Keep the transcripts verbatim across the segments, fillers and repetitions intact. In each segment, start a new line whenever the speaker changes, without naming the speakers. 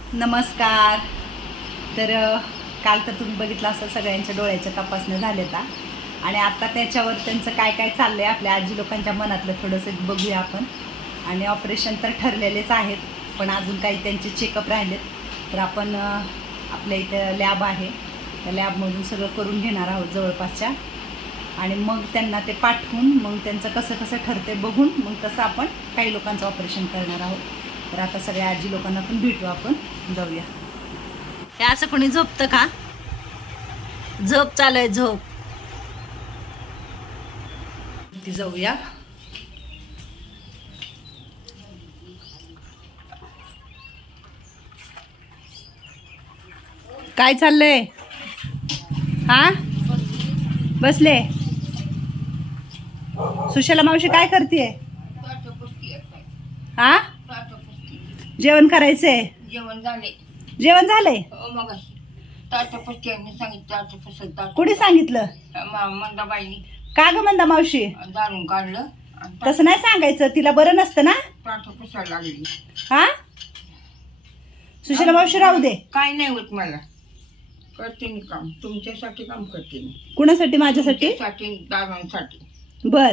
नमस्कार. तर काल तर तुम्ही बघितलं असं सगळ्यांच्या डोळ्याच्या तपासण्या झाल्यात आणि आता त्याच्यावर त्यांचं काय काय चाललं आहे आपल्या आजी लोकांच्या मनातलं थोडंसं बघूया आपण. आणि ऑपरेशन तर ठरलेलेच आहेत, पण अजून काही त्यांचे चेकअप राहिलेत. तर आपण आपल्या इथं लॅब आहे, त्या लॅबमधून सगळं करून घेणार आहोत जवळपासच्या, आणि मग त्यांना ते पाठवून मग त्यांचं कसं कसं ठरते बघून मग तसं आपण काही लोकांचं ऑपरेशन करणार आहोत. तर आता सगळ्या आजी लोकांना पण भेटू, आपण जाऊया. हे असं कोणी झोपतं का? झोप चालू आहे, झोप. ती जाऊया. काय चाललंय? हा बसले. सुशला मावशी काय करते? हा जेवण करायचंय.
जेवण झाले.
जेवण झालंय.
मग सांगितलं.
कुणी सांगितलं?
मंदाबाईनी.
का ग मंदा मावशी?
दारून काढलं.
तसं नाही सांगायचं, तिला बरं नसतं ना.
ताट पुसायला लागली.
हा सुशला मावशी राहू दे.
काय नाही होत मला. करते मी काम, तुमच्यासाठी काम करते मी.
कुणासाठी? माझ्यासाठी.
दादांसाठी.
बर.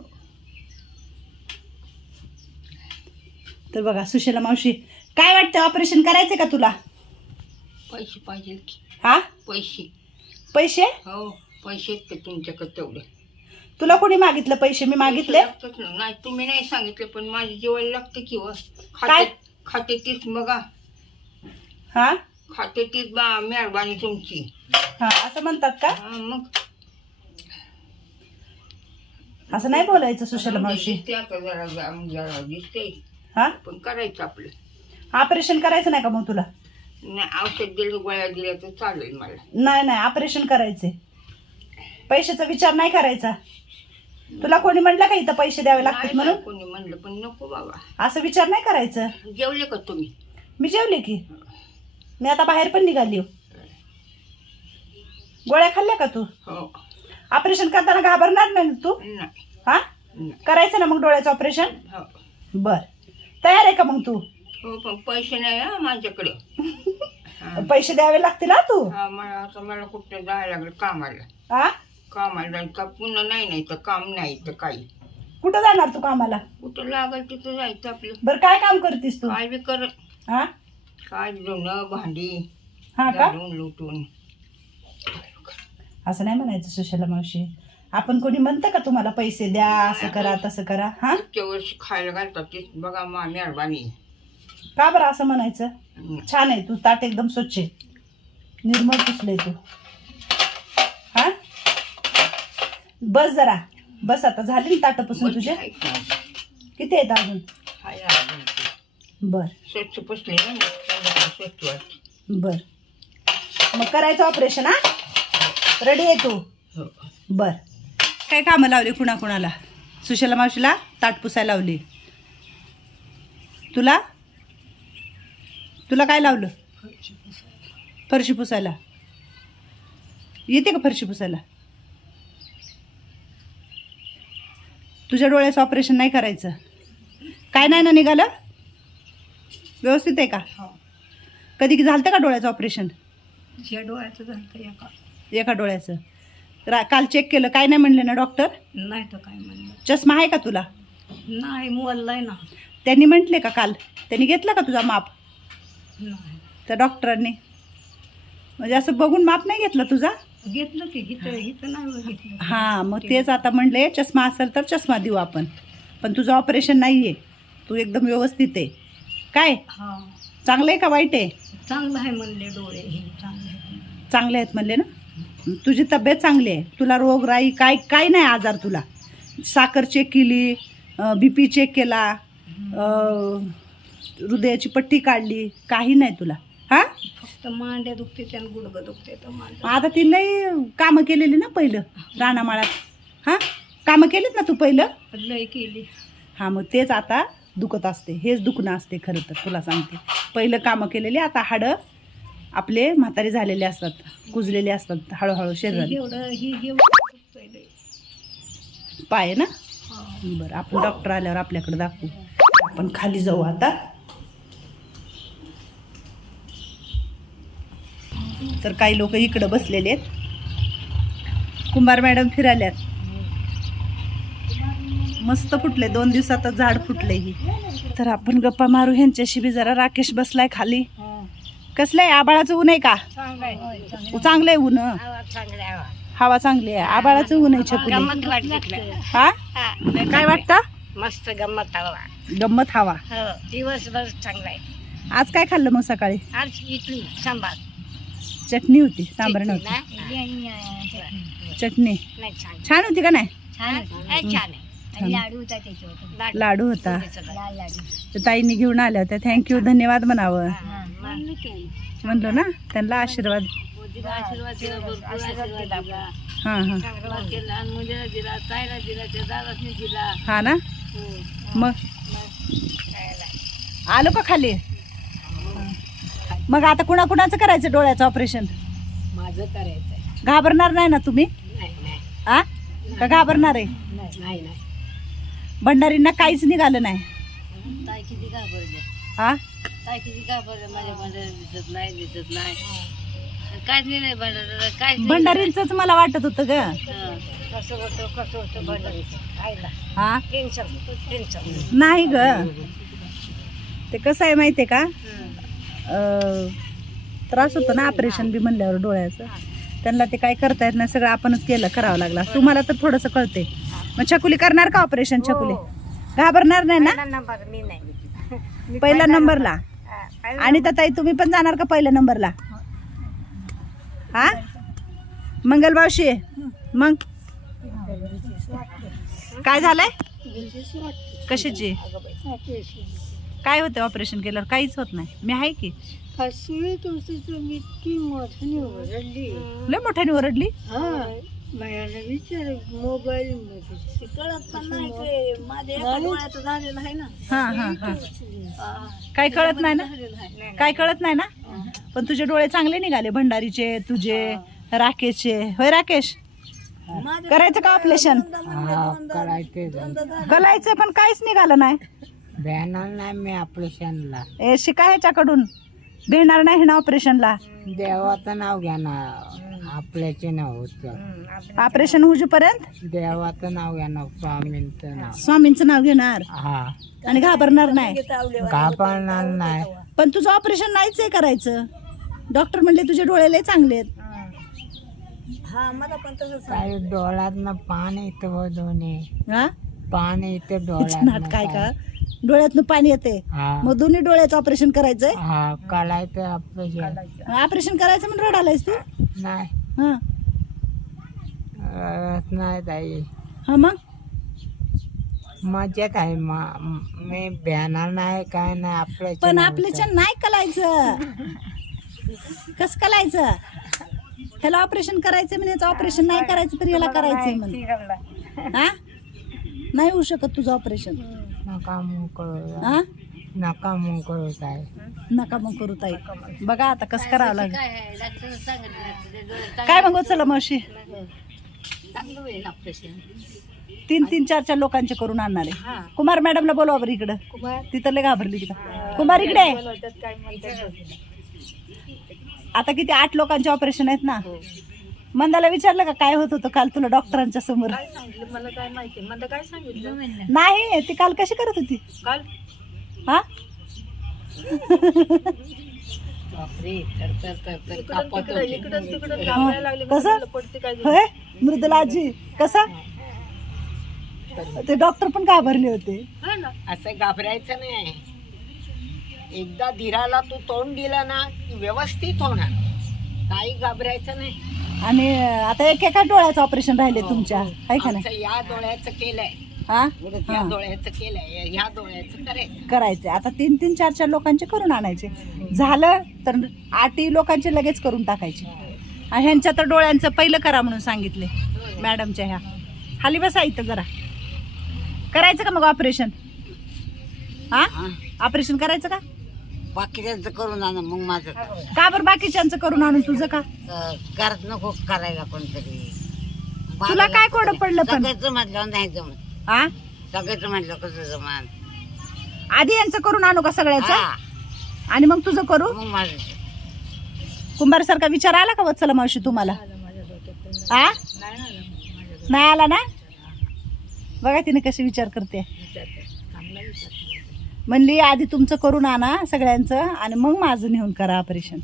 तर बघा सुशला मावशी, काय वाटतं ऑपरेशन करायचंय का तुला?
पैसे पाहिजे की.
हा
पैसे.
पैसे?
हो पैसे आहेत का तुमच्याकडे तेवढे?
तुला कोणी मागितलं पैसे? मी मागितले
नाही, तुम्ही नाही सांगितले, पण माझी जेवायला लागते की व.
काय?
खाते तीच बघा.
हा
खाते तीच बा मेहरबानी तुमची.
हा असं म्हणतात का?
हा, मग
असं नाही बोलायचं सुशला मावशी.
दिसते आता जरा जरा दिसते.
हा
पण करायचं आपलं.
ऑपरेशन करायचं नाही का मग तुला?
नाही, औषध दिलं गोळ्या दिल्या तर चालेल मला.
नाही नाही ऑपरेशन करायचे. पैशाचा विचार नाही करायचा. तुला कोणी म्हणलं का इथं पैसे द्यावे लागतात म्हणून?
कोणी म्हणलं, पण नको बाबा,
असं विचार नाही करायचं.
जेवले का तुम्ही?
मी जेवले की. मी आता बाहेर पण निघाली. गोळ्या खाल्ल्या का तू?
हो.
ऑपरेशन करताना घाबरणार नाही तू?
नाही.
हा करायचं ना मग डोळ्याचं ऑपरेशन?
हो.
बर. तयार आहे का मग तू?
हो, पण पैसे नाही हा माझ्याकडे.
पैसे द्यावे लागतील ना तू.
हा, मला आता मला कुठं जायला लागलं कामाला.
हा
कामाला जायचं का पुन्हा? नाही नाही तर काम नाही तर काही.
कुठं जाणार तू कामाला?
कुठं लागल तिथं जायचं आपलं.
बर काय काम करतीस तू?
काय बी कर.
हा
काय धुणं भांडी
हा का?
झाडून लुटून.
असं नाही म्हणायचं सुशला मावशी. आपण कोणी म्हणतं का तुम्हाला पैसे द्या, असं करा तसं करा? हा
इतक्या वर्षी खायला घालतात तीच बघा मा मेहरबानी.
का बरं असं म्हणायचं? छान आहे तू, ताट एकदम स्वच्छ आहे, निर्मळ पुसलंय तू. हा बस जरा बस. आता झाली ना ताट पुसून तुझे? किती आहेत अजून? बर
स्वच्छ पुसले ना, स्वच्छ वाटते.
बर. मग करायचं ऑपरेशन? हा रेडी आहे तू? बर. काय कामं लावली कुणा कुणाला? सुशला मावशीला ताट पुसायला लावली. तुला तुला काय लावलं? फरशी पुसायला. येते का फरशी पुसायला? तुझ्या डोळ्याचं ऑपरेशन नाही करायचं? काय नाही ना निघालं? व्यवस्थित आहे का? कधी झालं का डोळ्याचं ऑपरेशन?
डोळ्याचं झालं एका
एका डोळ्याचं. रा काल चेक केलं, काय नाही म्हणले ना डॉक्टर?
नाही तर काय म्हणलं.
चष्मा आहे का तुला?
नाही, मोललाय ना.
त्यांनी म्हटले का काल? त्यांनी घेतला का तुझा माप?
नाही.
त्या डॉक्टरांनी म्हणजे असं बघून माप नाही घेतला तुझा?
घेतलं की घेतलं घेतलं नाही घेतलं.
हां मग तेच आता म्हणले चष्मा असेल तर चष्मा देऊ आपण, पण तुझं ऑपरेशन नाही आहे, तू एकदम व्यवस्थित आहे. काय
हा
चांगलं आहे का वाईट आहे?
चांगलं आहे म्हणले, डोळे हे चांगले आहेत.
चांगले आहेत म्हणले ना. तुझी तब्येत चांगली आहे, तुला रोगराई काय काय नाही आजार. तुला साखर चेक केली, बी पी चेक केला, हृदयाची पट्टी काढली, काही नाही तुला. हा
फक्त मांड्या दुखते आणि गुडघं दुखते तर मांड्या.
आता ती लई कामं केलेली ना पहिलं रानामाळात. हां कामं केलीत ना तू पहिलं?
लय केली.
हां मग तेच आता दुखत असते, हेच दुखणं असते खरं तर. तुला सांगते, पहिलं कामं केलेली, आता हाडं आपले म्हातारे झालेले असतात, कुजलेले असतात हळूहळू शरीरात.
एवढं ही एवढं
पाय ना. बरं आपण डॉक्टर आल्यावर आपल्याकडे दाखवू. आपण खाली जाऊ आता. तर काही लोक इकडं बसलेले आहेत. कुंभार मॅडम फिराल्यात. मस्त फुटले, दोन दिवसातच झाड फुटले ही. तर आपण गप्पा मारू ह्यांच्याशी बी जरा. राकेश बसलाय खाली. कसलं आहे, आबाळाचं ऊन आहे का? चांगलं आहे ऊन. हवा चांगली आहे, आबाळाचं ऊन आहे. छकुली हा काय वाटतं?
मस्त गंमत हवा.
गंमत हवा.
दिवसभर चांगला आहे.
आज काय खाल्लं मग सकाळी?
आज इडली सांबार
चटणी होती, सांबार नव्हती. चटणी
नाही छान
छान होती का नाही?
छान आहे छान आहे. लाडू होता त्याच्यावर.
लाडू होता.
लाल लाडू.
तर ताईंनी घेऊन आल्या होत्या. थँक्यू, धन्यवाद म्हणावं म्हणलो ना त्यांना. आशीर्वाद.
आशीर्वाद दिला, भरपूर आशीर्वाद दिला.
हां हां
लहान मुलीला दिला, ताईला दिला, त्या दादासनी दिला.
हा ना. मग आलो का खाली? मग आता कुणा कुणाचं करायचं डोळ्याचं ऑपरेशन?
माझं करायचंय.
घाबरणार नाही ना तुम्ही?
नाही नाही
आ का घाबरणार आहे?
नाही नाही.
भंडारींना काहीच निघालं नाही.
ताई किती घाबरले.
हा
ताई किती घाबरले. माझ्या भंडारी दिसत नाही दिसत नाही. काहीच नाही भंडारी. काय
भंडारींच मला वाटत होतं ग.
कसं होतं कसं होतं भंडारीचं आईला.
हा
टेन्शन टेन्शन.
नाही ग, ते कसं आहे माहितीये का, अं, त्रास होतो ना ऑपरेशन बी म्हणल्यावर डोळ्याचं. त्यांना ते काय करता येत नाही, सगळं आपणच केलं, करावं लागला. तुम्हाला तर थोडंसं कळते. मग छकुली करणार का ऑपरेशन? छकुली घाबरणार नाही ना?
नंबर मी नाही.
पहिल्या नंबरला. आणि तर ताई तुम्ही पण जाणार का पहिल्या नंबरला? हा मंगलबावशी. मग काय झालंय? कशाची? काय होते ऑपरेशन केल्यावर? काहीच होत नाही. मी आहे की.
इतकी मोठ्याने ओरडली.
लय मोठ्याने ओरडली.
विचार मोबाईल मध्ये कळत पण नाही ते. माझ्या एका डोळ्याचं झालेलं आहे ना.
हा हा हा काय कळत नाही ना? काय कळत नाही ना? पण तुझे डोळे चांगले निघाले, भंडारीचे, तुझे, राकेशचे. होय राकेश? करायचं का ऑपरेशन? करायचं पण काहीच निघालं नाही.
भेणार नाही मी ऑपरेशनला.
ए शिका ह्याच्याकडून. भेटणार नाही ना ऑपरेशनला.
देवाचं नाव घ्या ना. आपल्याचे नाव होत.
ऑपरेशन होईपर्यंत
देवाचं नाव घ्या ना. स्वामींचं नाव.
स्वामींचं नाव घेणार
हा.
आणि घाबरणार नाही.
घाबरणार नाही.
पण तुझं ऑपरेशन नाहीच आहे करायचं. डॉक्टर म्हणले तुझे डोळे लय चांगले आहेत.
काही डोळ्यातनं पाणी येतं दोन्ही.
हा
पाणी येते
नाट
डोळ्यात.
काय का डोळ्यातनं पाणी येते.
हा
मग दोन्ही डोळ्याचं ऑपरेशन करायचंय.
हा काढायचं ऑपरेशन.
ऑपरेशन करायचं म्हणून रडायलायस तू?
नाही
हा
रडत नाही ताई.
हा मग
मजेत आहे. मा- मी भेणार नाही काय नाही. आपल्या
पण आपल्याच्या नाही कलायचं. कस कलायचं? ह्याला ऑपरेशन करायचं म्हणजे ऑपरेशन नाही करायचं तर याला करायचंय म्हणून. हा नाही होऊ शकत तुझं ऑपरेशन.
नका मग करू.
हा
नका मग करू ताई.
नका मग करू ताई. बघा आता कसं करावं लागेल. काय मग चला मावशी,
चांगलं होईल ऑपरेशन.
तीन तीन चार चार लोकांचे करून आणणार आहे. कुमार मॅडमला बोलवा बरं इकडं. तिथं लय घाबरली तिथं. कुमार इकडे. आता किती आठ लोकांचे ऑपरेशन आहेत ना. मंदाला विचारलं का काय होत होतं काल तुला डॉक्टरांच्या समोर?
मला काय माहिती. मला काय सांगितलं
नाही ती काल कशी करत होती?
काल
हा कसं होय मृदुला आजी कसा? ते डॉक्टर पण घाबरले होते.
असं घाबरायचं नाही. एकदा धीराला तू तोंड दिलं ना की व्यवस्थित होणार. काही घाबरायचं नाही.
आणि आता एक एका डोळ्याचं ऑपरेशन राहिले तुमच्या, आहे का नाही?
आमचं या डोळ्याचं केलंय,
हा
या डोळ्याचं केलंय, ह्या डोळ्याचं करायचं.
करायचे. आता तीन तीन चार चार लोकांचे करून आणायचे. झालं तर आठही लोकांचे लगेच करून टाकायचे. आणि ह्यांच्या तर डोळ्यांचं पहिलं करा म्हणून सांगितले मॅडमच्या. ह्या खाली बसा इथं जरा. करायचं का मग ऑपरेशन? हा ऑपरेशन करायचं का?
बाकीच्यांचं करून आणा मग माझं
का बरं बाकीच्यांचं करून आणून तुझं का?
करत नको करायला कोणतरी.
तुला काय कोड पडलं? पण
सगळ्याचं म्हटलं नाही जमत.
हा
सगळ्याचं म्हटलं कसं जमान.
आधी यांचं करून आणू का सगळ्याचं आणि मग तुझं करू?
मग माझं
कुंभारसारखा विचार आला का वत्सला मावशी तुम्हाला? आ नाही आला ना? बघा तिने कशी विचार करते. म्हणली आधी तुमचं करून आणा सगळ्यांचं आणि मग माझं नेऊन करा ऑपरेशन.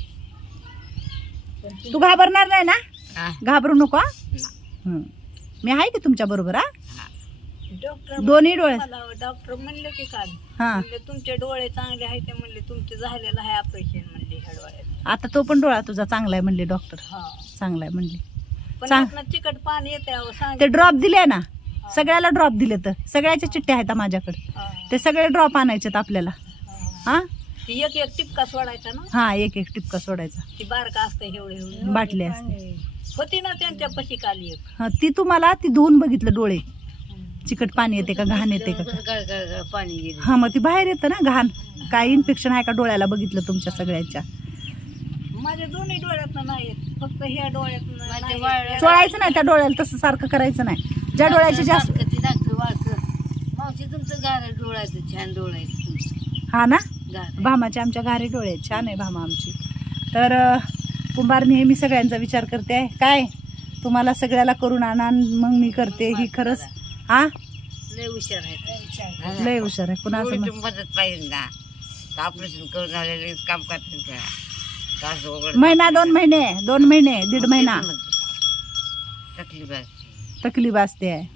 तू घाबरणार नाही ना? घाबरू नको हा? हं. मी आहे की तुमच्या बरोबर. हा
डॉक्टर
दोन्ही डोळे.
डॉक्टर म्हणले की काल
हा
म्हणले तुमचे डोळे चांगले आहेत ते म्हणले तुमचे झालेलं आहे ऑपरेशन म्हणले ह्या डोळ्यात.
आता तो पण डोळा तुझा चांगला आहे म्हणले डॉक्टर.
हा
चांगला आहे म्हणले.
पण
चांग-
यातनं चिकट पाणी येते अहो सांग.
ते ड्रॉप दिले ना सगळ्याला ड्रॉप दिले तर सगळ्याच्या चिठ्ठ्या आहेत माझ्याकडे. ते सगळे ड्रॉप आणायचेत आपल्याला. हा
ती एक एक टिपका सोडायचा ना.
हा एक एक टिपका सोडायचा.
ती बारका असते एवढे एवढे
बाटली असते.
होती ना त्यांच्या पशी काली एक.
हा ती तुम्हाला ती धुवून बघितलं डोळे चिकट पाणी येते का घाण येते का.
पाणी गेलं.
हा मग ती बाहेर येतं ना घाण. काय इन्फेक्शन आहे का डोळ्याला बघितलं तुमच्या सगळ्यांच्या.
माझ्या दोन्ही डोळ्यात नाही येत फक्त ह्या डोळ्यात
चोळायचं नाही त्या डोळ्याला तसं सारखं करायचं नाही. ज्या डोळ्याचे जास्त
मावशी तुमचं गार डोळ्याचं छान डोळ्याचं.
हा ना
गार
भामाचे आमच्या घारे डोळे आहेत. छान आहे भामा आमची. तर अं, कुंभार नेहमी सगळ्यांचा विचार करते आहे. काय तुम्हाला सगळ्याला करून आणा आणि मग मी करते ही खरंच. हा
लय हुशार आहे.
लय हुशार आहे. पुन्हा असं म्हण-
मदत पाहिजे ना ऑपरेशन करून आलेले काम करतील का.
महिना दोन महिने दोन महिने दीड महिना
तकलीफ असते.
तकलीफ असते आहे.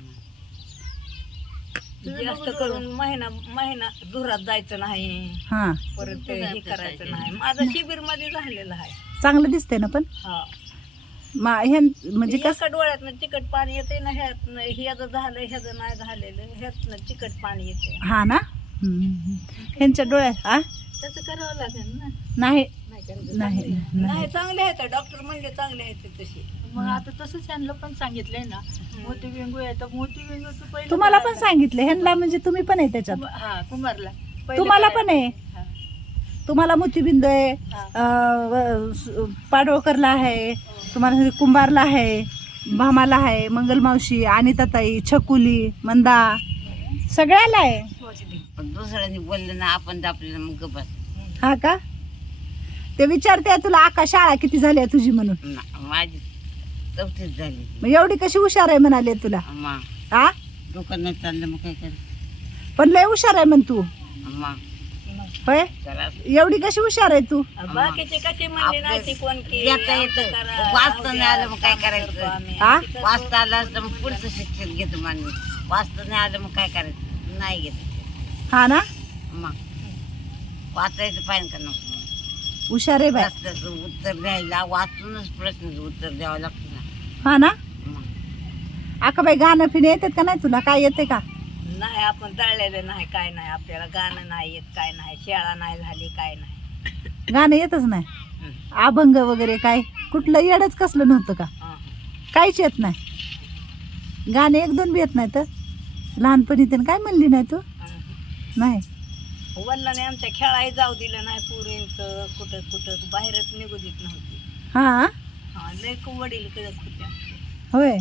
जास्त करून महिना महिना दुरात जायचं नाही.
हा
परत हे करायचं नाही. माझं शिबिर मध्ये झालेलं आहे.
चांगलं दिसतंय ना. पण
हा
मा हे म्हणजे कसं
एका डोळ्यातनं चिकट पाणी येते ना ह्यातनं ह्याचं झालं ह्याचं नाही झालेलं ह्यातनं चिकट पाणी येते.
हा ना हम्म. ह्यांच्या डोळ्यात हा
तसं करावं लागेल ना.
नाही
नाही
नाही नाही.
नाही चांगले आहेत डॉक्टर म्हणले चांगले आहेत तसे.
मग आता तसंच त्यांना पण सांगितलंय ना मोती विंगू आहे तर मोती विंगूचं पहिलं
तुम्हाला पण सांगितलं ह्यांना म्हणजे तुम्ही पण आहे त्याच्यात.
कुंभ- हा कुंभारला पहिलं
तुम्हाला
करायचं.
पण आहे.
हा.
तुम्हाला मोतीबिंदू आहे अं, व- स- पाडळकरला आहे तुम्हाला कुंभारला आहे भामाला आहे मंगलमावशी अनिताताई छकुली मंदा सगळ्याला आहे.
पण दुसऱ्यांनी बोललं ना आपण आपल्याला मग बस.
हा का ते विचारते तुला आका शाळा किती झाली आहे तुझी म्हणून.
माझी चौथीच झाली.
मग एवढी कशी हुशार आहे म्हणाले तुला. हा
डोकं नाही चाललं मग काय करायचं.
पण लय हुशार आहे म्हण तू.
मग
होय
चला
एवढी कशी हुशार आहे तू.
बाकीचे कसे म्हणले नाही ते कोण की वाचता नाही आलं मग काय करायचं.
हा
वाचता आलं असतं मग पुढचं शिक्षण घेतो माणूस. वाचता नाही आलं मग काय करायचं नाही घेत.
हा ना
मग वाचायचं पाहिजे का नको.
हुशार आहे बाय.
प्रश्नाचं उत्तर द्यायला वाचूनच प्रश्नाचं उत्तर द्यावं लागतं ना.
हा ना
मग
आका बाई गाणं फिने येतात का नाही तुला काय येते का.
नाही आपण तळलेलं नाही काय नाही आपल्याला गाणं नाही येत काय नाही शाळा नाही झाली काय नाही.
गाणं येतच नाही. अभंग वगैरे काय कुठलं येडच कसलं नव्हतं का.
हं.
काहीच येत नाही. गाणे एक दोन बी येत नाही तर लहानपणी त्यानं काय म्हणली नाही तू.
हं.
नाही
वडिलांनी आमच्या खेळाही जाऊ दिलं नाही पुरींचं कुठं कुठं बाहेरच निघू देत नव्हती.
हा
हा लय खूप वडील करत होत्या.
होय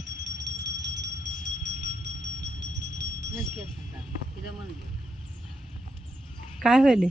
काय होईल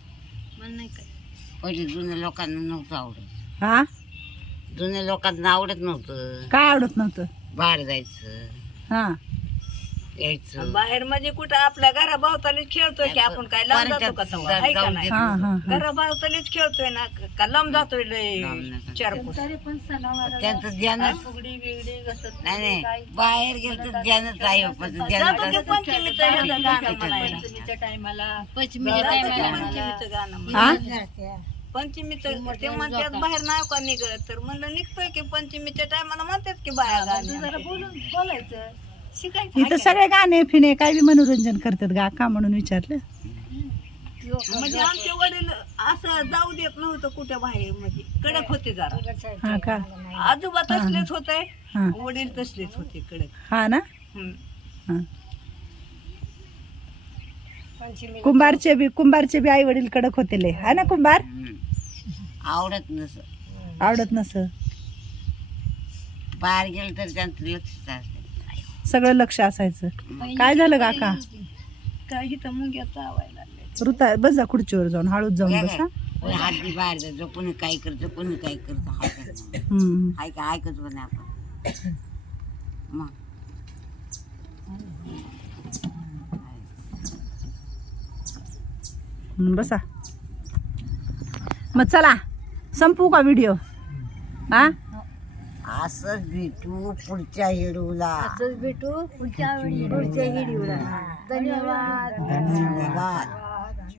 पहिले जुन्या लोकांना नव्हतं आवडत.
हा
जुन्या लोकांना आवडत नव्हतं.
काय आवडत नव्हतं.
बाहेर जायचं
हा
यायचं बाहेर म्हणजे कुठं आपल्या घराभोवतालीच खेळतोय की आपण काय लांब जातो का तेव्हा? हाय का नाही.
हा हा हा.
घराभोवतालीच खेळतोय ना का लांब जातोय लय चार फूट.
तरी पण सणावार
त्यांचं ध्यानच
फुगडी बिगडी घसत
नाही नाही बाहेर गेलं तर ध्यानच आहे पण जातो की ध्यानात
पंचमीच्या
पंचमीचं ह्याचं गाणं म्हणायला.
टायमाला
जातो की पंचमीचं गाणं म्हणायला.
हा
पंचमीचं ते म्हणतात बाहेर नाही का निघत तर म्हणलं निघतोय की पंचमीच्या टायमाला म्हणतात की बाहेर गाणं.
जरा बोलून बोलायचं शिकायचं.
इथं सगळे गाणे फिने काय बी मनोरंजन करतात गा का म्हणून विचारलं.
म्हणजे आमचे वडील असं जाऊ देत नव्हतं कुठे बाहेर म्हणजे कडक होते जरा.
हा का
आजोबा तसलेच होते
हा
वडील तसलेच होते कडक.
हा ना
हम्म.
हा. कुंभारचे बी कुंभारचे बी आई वडील कडक होते लय हा ना कुंभार.
आवडत नस
आवडत नस
बाहेर गेलं तर त्यांचं लक्ष असतं.
सगळं लक्ष असायचं. काय झालं काका
काही तर मुंग्या चावायला लागले.
ऋता बस जा खुर्चीवर जाऊन हळूच जाऊन बस हा
कोणी हाती बाहेर जायचं कोणी काय करतं कोणी काय करतं हाय का नाही?
हम्म.
हाय का ऐकत पण आपण मग
हम्म, बसा मग चला संपू का व्हिडिओ हा
असंच भेटू पुढच्या हिडूला
भेटू पुढच्या पुढच्या व्हिडिओला धन्यवाद
धन्यवाद.